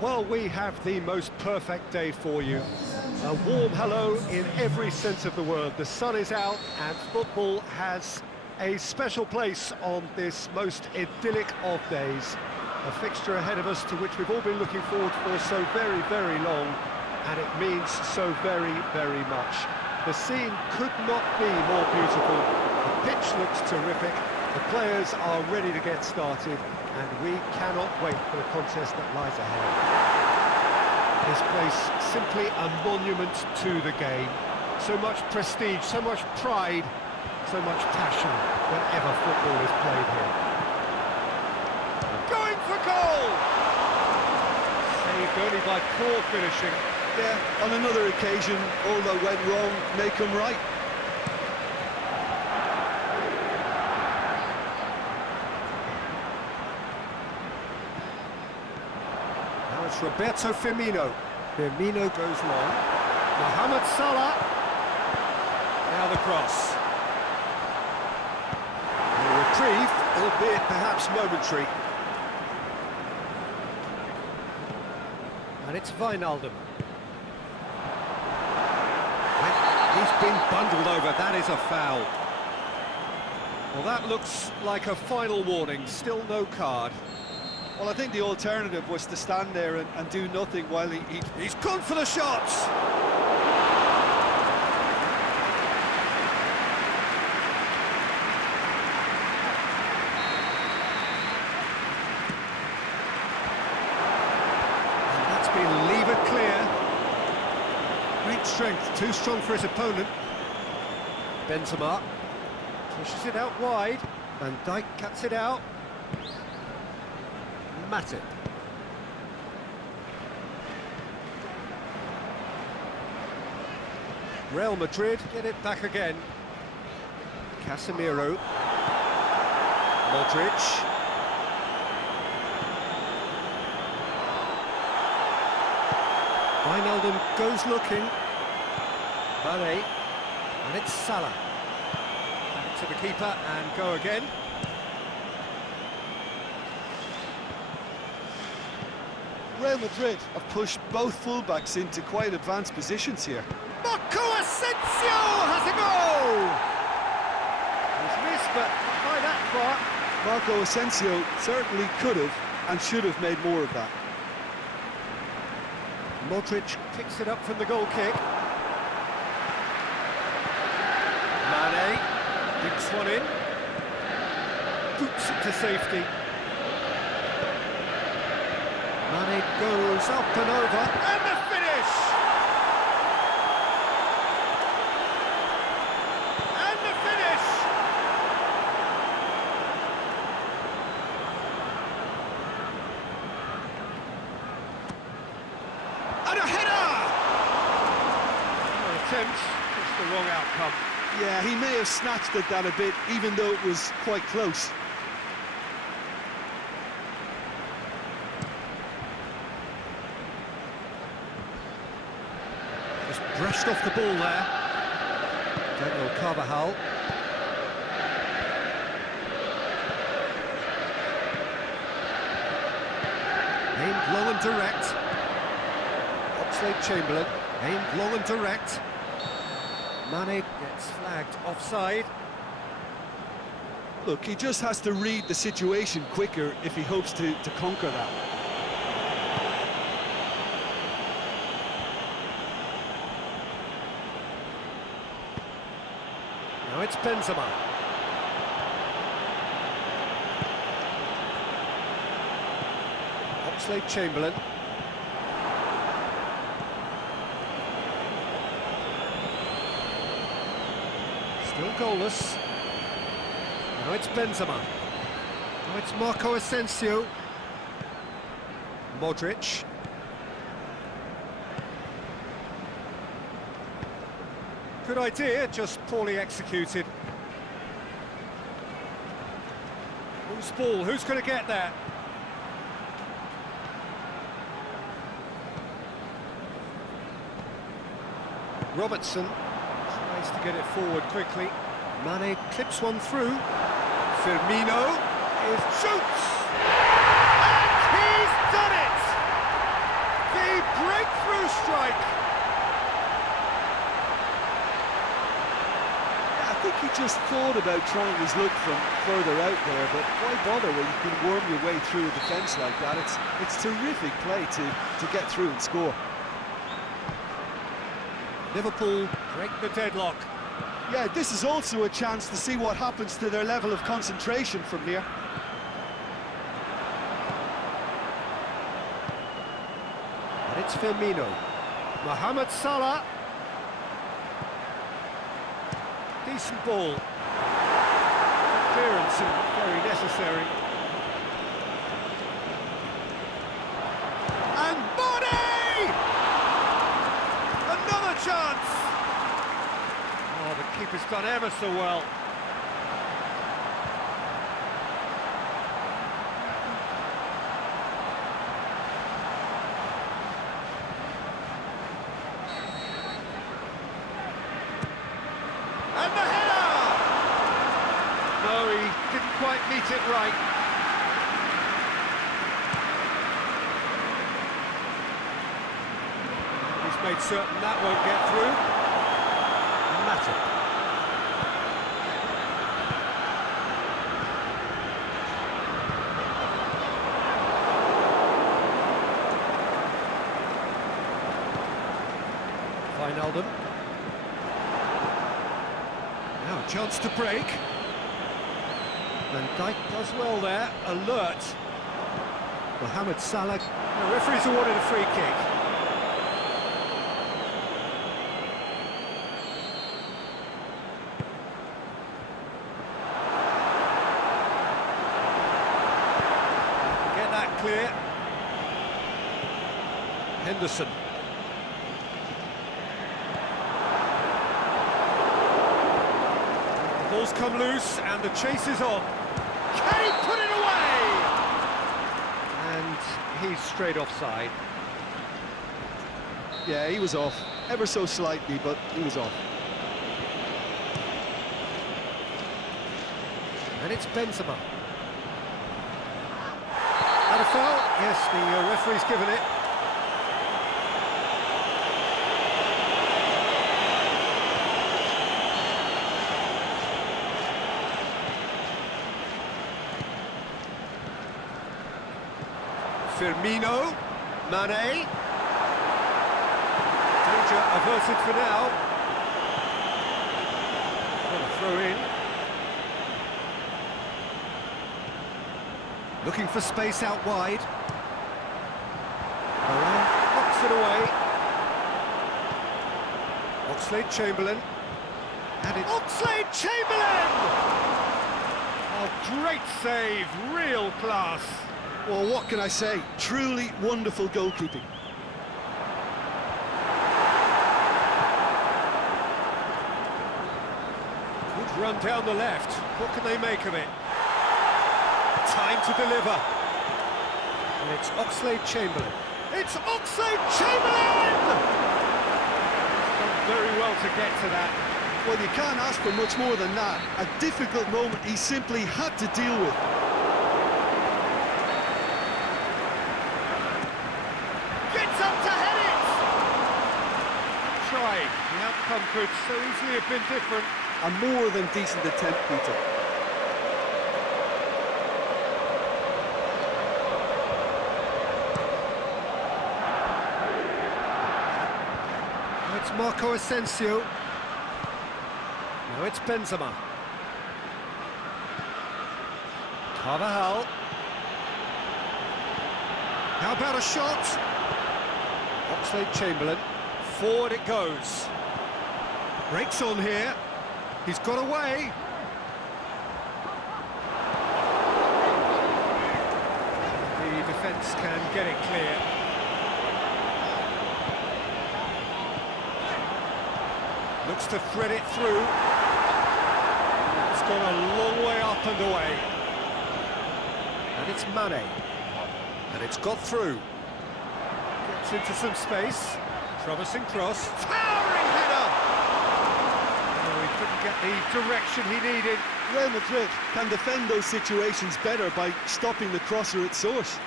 Well, we have the most perfect day for you. A warm hello in every sense of the word. The sun is out and football has a special place on this most idyllic of days. A fixture ahead of us to which we've all been looking forward for so very, very long, and it means so very, very much. The scene could not be more beautiful. The pitch looks terrific. The players are ready to get started, and we cannot wait for the contest that lies ahead. This place simply a monument to the game. So much prestige, so much pride, so much passion whenever football is played here. Going for goal! Saved only by poor finishing. Yeah, on another occasion, all that went wrong may come right. Now it's Roberto Firmino. Firmino goes long. Mohamed Salah. Now the cross. A reprieve, albeit perhaps momentary. And it's Wijnaldum. He's been bundled over, that is a foul. Well, that looks like a final warning, still no card. Well, I think the alternative was to stand there and do nothing while He's gone for the shots! And that's been levered clear. Great strength, too strong for his opponent. Benzema pushes it out wide. Van Dijk cuts it out. Matip. Real Madrid get it back again. Casemiro. Modric. Wijnaldum goes looking. Mane. And it's Salah. Back to the keeper and go again. Real Madrid have pushed both fullbacks into quite advanced positions here. Marco Asensio has a goal! He's missed, but not by that far. Marco Asensio certainly could have and should have made more of that. Modric picks it up from the goal kick. Mane digs one in. Boots it to safety. Mane goes up and over, and the finish! And the finish! And a header! No attempt, just the wrong outcome. Yeah, he may have snatched at that a bit, even though it was quite close. Just brushed off the ball there. Daniel Carvajal. Aimed long and direct. Oxlade-Chamberlain. Aimed long and direct. Mane gets flagged offside. Look, he just has to read the situation quicker if he hopes to conquer that. Now it's Benzema. Oxlade-Chamberlain. Still goalless. Now it's Benzema. Now it's Marco Asensio. Modric. Good idea, just poorly executed. Loose ball, who's going to get that? Robertson tries to get it forward quickly. Mane clips one through. Firmino shoots! And he's done it! to strike. Yeah, I think he just thought about trying his luck from further out there, but why bother when you can worm your way through a defence like that? It's terrific play to get through and score. Liverpool break the deadlock. Yeah, this is also a chance to see what happens to their level of concentration from here. And it's Firmino. Mohamed Salah. Decent ball. Clearance and very necessary. And Mane! Another chance! Oh, the keeper's done ever so well. And the header! No, he didn't quite meet it right. He's made certain that won't get through. Matip. Wijnaldum. Now a chance to break. Van Dijk does well there, alert. Mohamed Salah. The referee's awarded a free kick. Get that clear. Henderson. Ball's come loose and the chase is on. Can he put it away? And he's straight offside. Yeah, he was off. Ever so slightly, but he was off. And it's Benzema. And a foul? Yes, the referee's given it. Firmino, Mane. Danger averted for now. Got a throw in. Looking for space out wide. Varane knocks it away. Oxlade-Chamberlain. And it's Oxlade-Chamberlain! Oh, great save, real class. Well, what can I say? Truly wonderful goalkeeping. Good run down the left. What can they make of it? Time to deliver. And it's Oxlade-Chamberlain. It's Oxlade-Chamberlain! Done very well to get to that. Well, you can't ask for much more than that. A difficult moment he simply had to deal with. The outcome could so easily have been different. A more than decent attempt, Peter. Now it's Marco Asensio. Now it's Benzema. Carvajal. How about a shot? Oxlade-Chamberlain. Forward it goes. Breaks on here. He's got away. The defence can get it clear. Looks to thread it through. It's gone a long way up and away. And it's Mane. And it's got through. Gets into some space. Promising cross. Towering header! Oh, he couldn't get the direction he needed. Real Madrid can defend those situations better by stopping the crosser at source.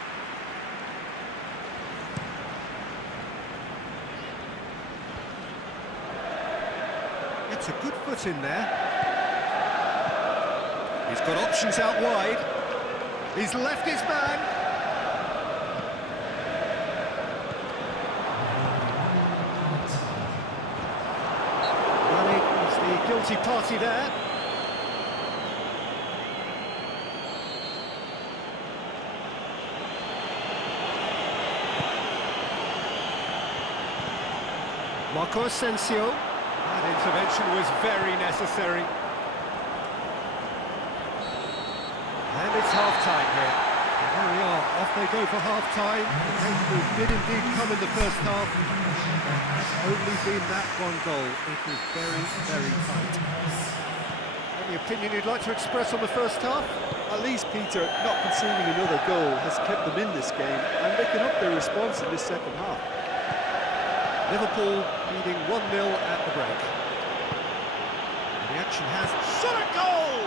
Puts a good foot in there. He's got options out wide. He's left his man. Running is the guilty party there. Marco Asensio. That intervention was very necessary. And it's half-time here. And there we are, off they go for half-time. The breakthrough did indeed come in the first half. It's only been that one goal. It was very, very tight. Any opinion you'd like to express on the first half? At least, Peter, not conceding another goal has kept them in this game, and they can up their response in this second half. Liverpool leading 1-0 at the break. And the action has shot a goal!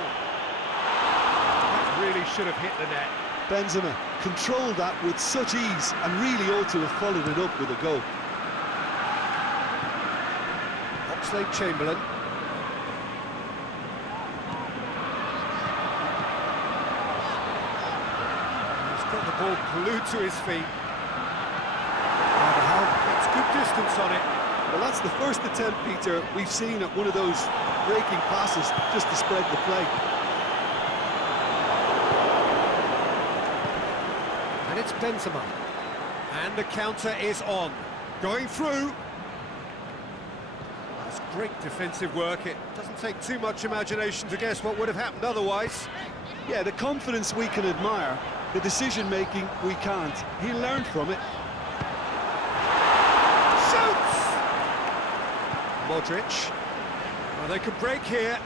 That really should have hit the net. Benzema controlled that with such ease and really ought to have followed it up with a goal. Oxlade-Chamberlain. He's got the ball glued to his feet. Gets good distance on it. Well, that's the first attempt, Peter, we've seen at one of those breaking passes just to spread the play. And it's Benzema. And the counter is on. Going through. That's great defensive work. It doesn't take too much imagination to guess what would have happened otherwise. Yeah, the confidence we can admire, the decision-making we can't. He learned from it. Modric. Well, they could break here.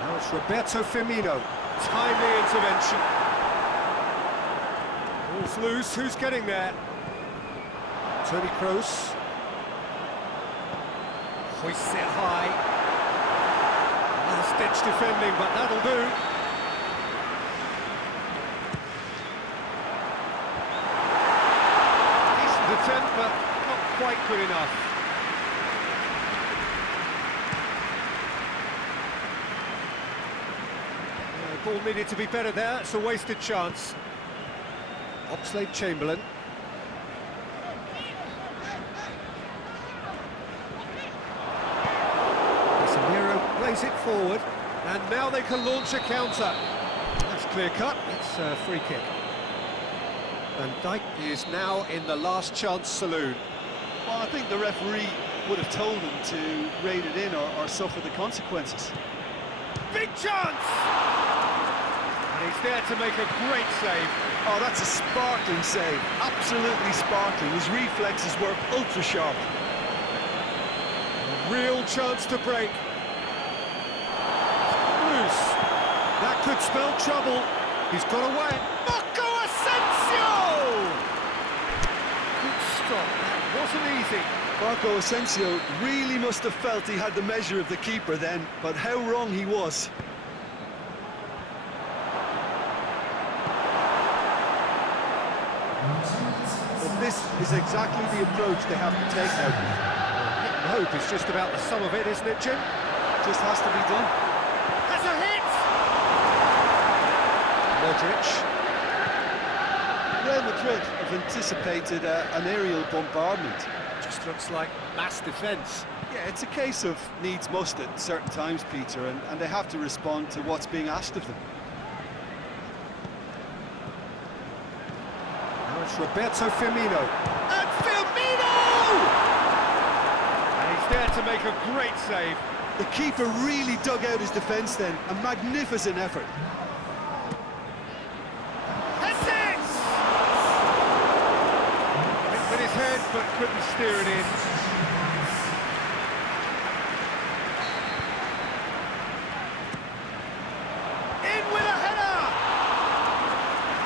Now it's Roberto Firmino. Timely intervention. Ball's loose. Who's getting there? Toni Kroos. Hoists it high. Last-ditch defending, but that'll do. Attempt, but not quite good enough. The ball needed to be better there. It's a wasted chance. Oxlade-Chamberlain. Casemiro plays it forward, and now they can launch a counter. That's clear-cut. It's a free kick. Van Dijk is now in the last chance saloon. Well, I think the referee would have told him to rein it in or suffer the consequences. Big chance! And he's there to make a great save. Oh, that's a sparkling save. Absolutely sparkling. His reflexes were ultra sharp. A real chance to break. Loose. That could spell trouble. He's got away. Marco Asensio! Good stop. That wasn't easy. Marco Asensio really must have felt he had the measure of the keeper then, but how wrong he was. But this is exactly the approach they have to take now. Hope is just about the sum of it, isn't it, Jim? Just has to be done. That's a hit! Modric. Real Madrid have anticipated an aerial bombardment. Just looks like mass defence. Yeah, it's a case of needs must at certain times, Peter, and they have to respond to what's being asked of them. Now it's Roberto Firmino. And Firmino! And he's there to make a great save. The keeper really dug out his defence then. A magnificent effort. Head, but couldn't steer it in. In with a header!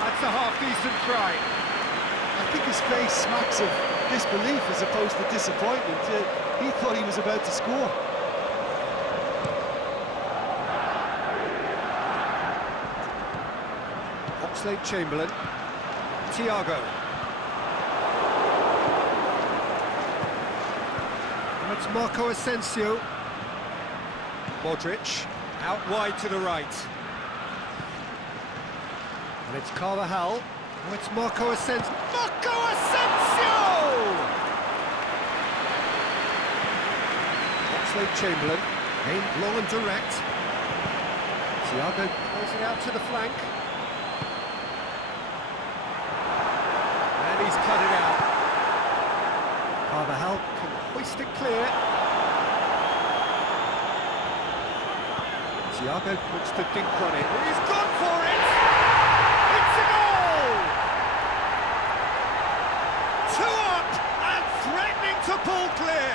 That's a half-decent try. I think his face smacks of disbelief as opposed to disappointment. He thought he was about to score. Oxlade-Chamberlain. Thiago. It's Marco Asensio. Modric, out wide to the right. And it's Carvajal. Oh, it's Marco Asensio. Marco Asensio! Oxlade-Chamberlain, aimed long and direct. Thiago plays it out to the flank. And he's cut it out. Carvajal can hoist it clear. Thiago looks to dink on it. He's gone for it! It's a goal! 2 up and threatening to pull clear.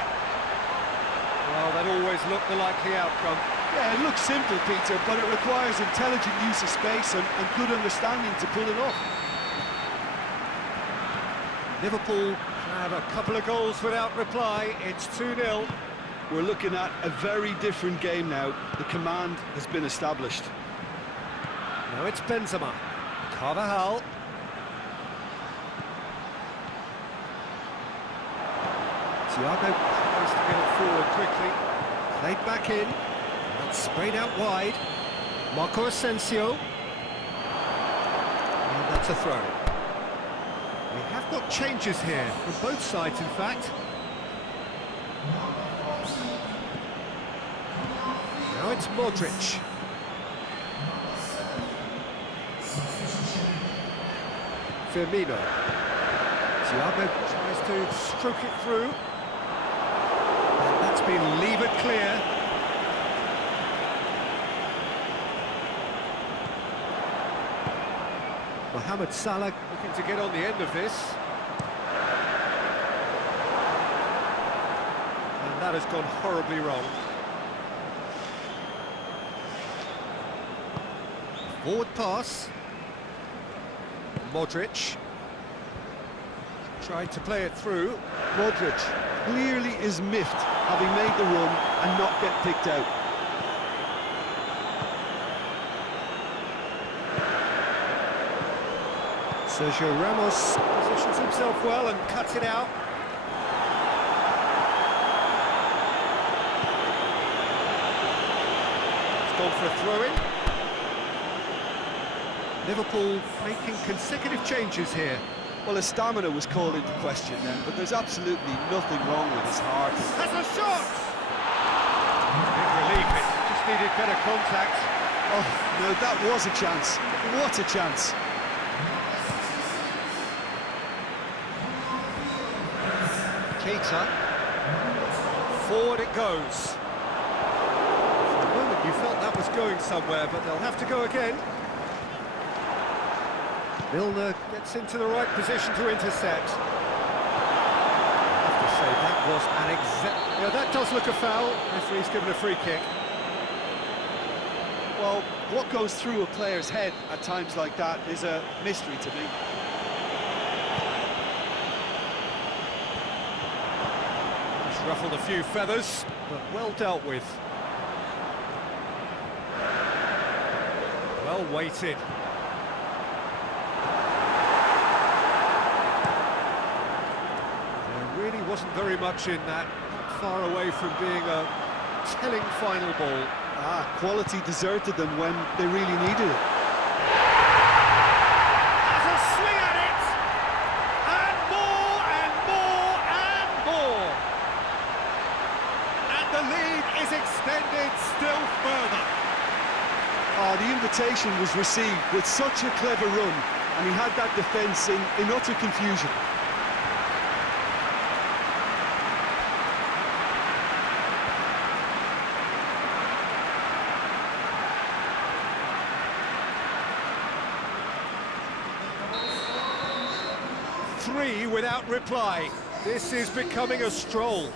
Well, that always looked the likely outcome. Yeah, it looks simple, Peter, but it requires intelligent use of space and good understanding to pull it off. Liverpool have a couple of goals without reply. It's 2-0. We're looking at a very different game now. The command has been established. Now it's Benzema. Carvajal. Thiago tries to get it forward quickly. Played back in. And sprayed out wide. Marco Asensio. And that's a throw. We have got changes here, from both sides in fact. Now it's Modric. Firmino. Thiago tries to stroke it through. And that's been levered clear. Mohamed Salah looking to get on the end of this. And that has gone horribly wrong. Forward pass. Modric. Tried to play it through. Modric clearly is miffed, having made the run and not get picked out. Sergio Ramos positions himself well and cuts it out. It's gone for a throw-in. Liverpool making consecutive changes here. Well, his stamina was called into question then, but there's absolutely nothing wrong with his heart. Has a shot! Big relief, it just needed better contact. Oh, no, that was a chance. What a chance. Keita. Forward it goes. For a moment you felt that was going somewhere, but they'll have to go again. Milner gets into the right position to intercept. I have to say, that was an exact... Yeah, that does look a foul. Referee's given a free kick. Well, what goes through a player's head at times like that is a mystery to me. He's ruffled a few feathers, but well dealt with. Well weighted. There really wasn't very much in that, not far away from being a telling final ball. Quality deserted them when they really needed it. Has a swing at it! And more and more and more! And the lead is extended still further. The invitation was received with such a clever run, and he had that defence in utter confusion. Three without reply. This is becoming a stroll.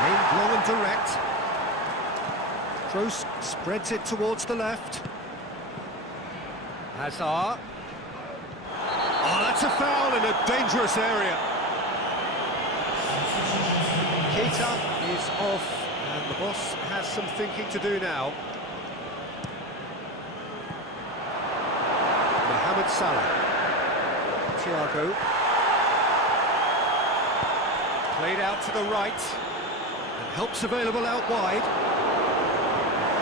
Aimed long and direct. Kroos spreads it towards the left. Hazard. Oh, that's a foul in a dangerous area. Keita is off, and the boss has some thinking to do now. Mohamed Salah. Thiago. Played out to the right. And help's available out wide.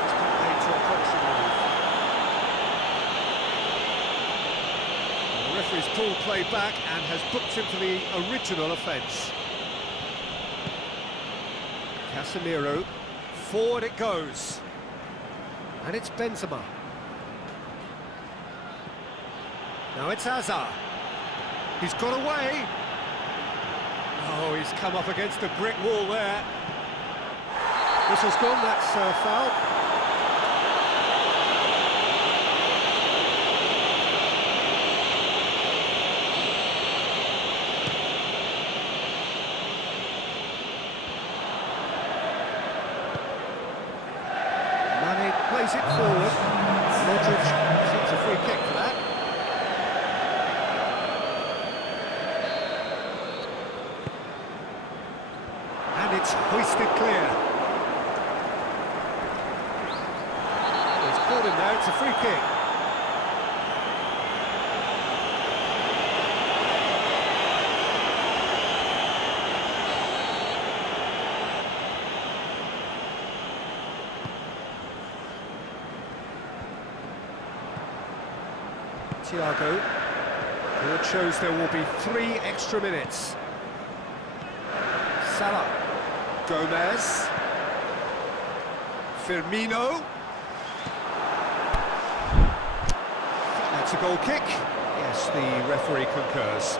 Just got paid to a promising move. And the referee's pulled play back and has booked him for the original offence. Casemiro, forward it goes. And it's Benzema. Now it's Hazard. He's got away. Oh, he's come up against a brick wall there. Whistle's gone, that's foul. Mane plays it forward. Modric seeks a free kick for that. And it's hoisted clear. It's caught him there, it's a free kick. Thiago. Board shows there will be 3 extra minutes. Salah. Gomez. Firmino. That's a goal kick. Yes, the referee concurs.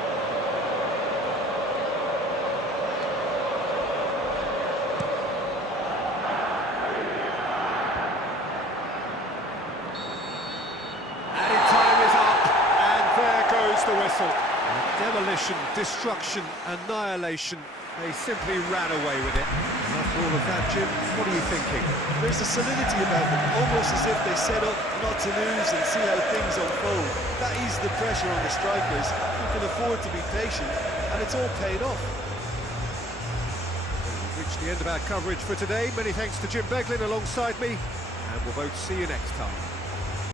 Added time is up, and there goes the whistle. Demolition, destruction, annihilation. They simply ran away with it. And after all of that, Jim, what are you thinking? There's a solidity about them, almost as if they set up not to lose and see how things unfold. That eases the pressure on the strikers, who can afford to be patient, and it's all paid off. We've reached the end of our coverage for today. Many thanks to Jim Beglin alongside me, and we'll both see you next time.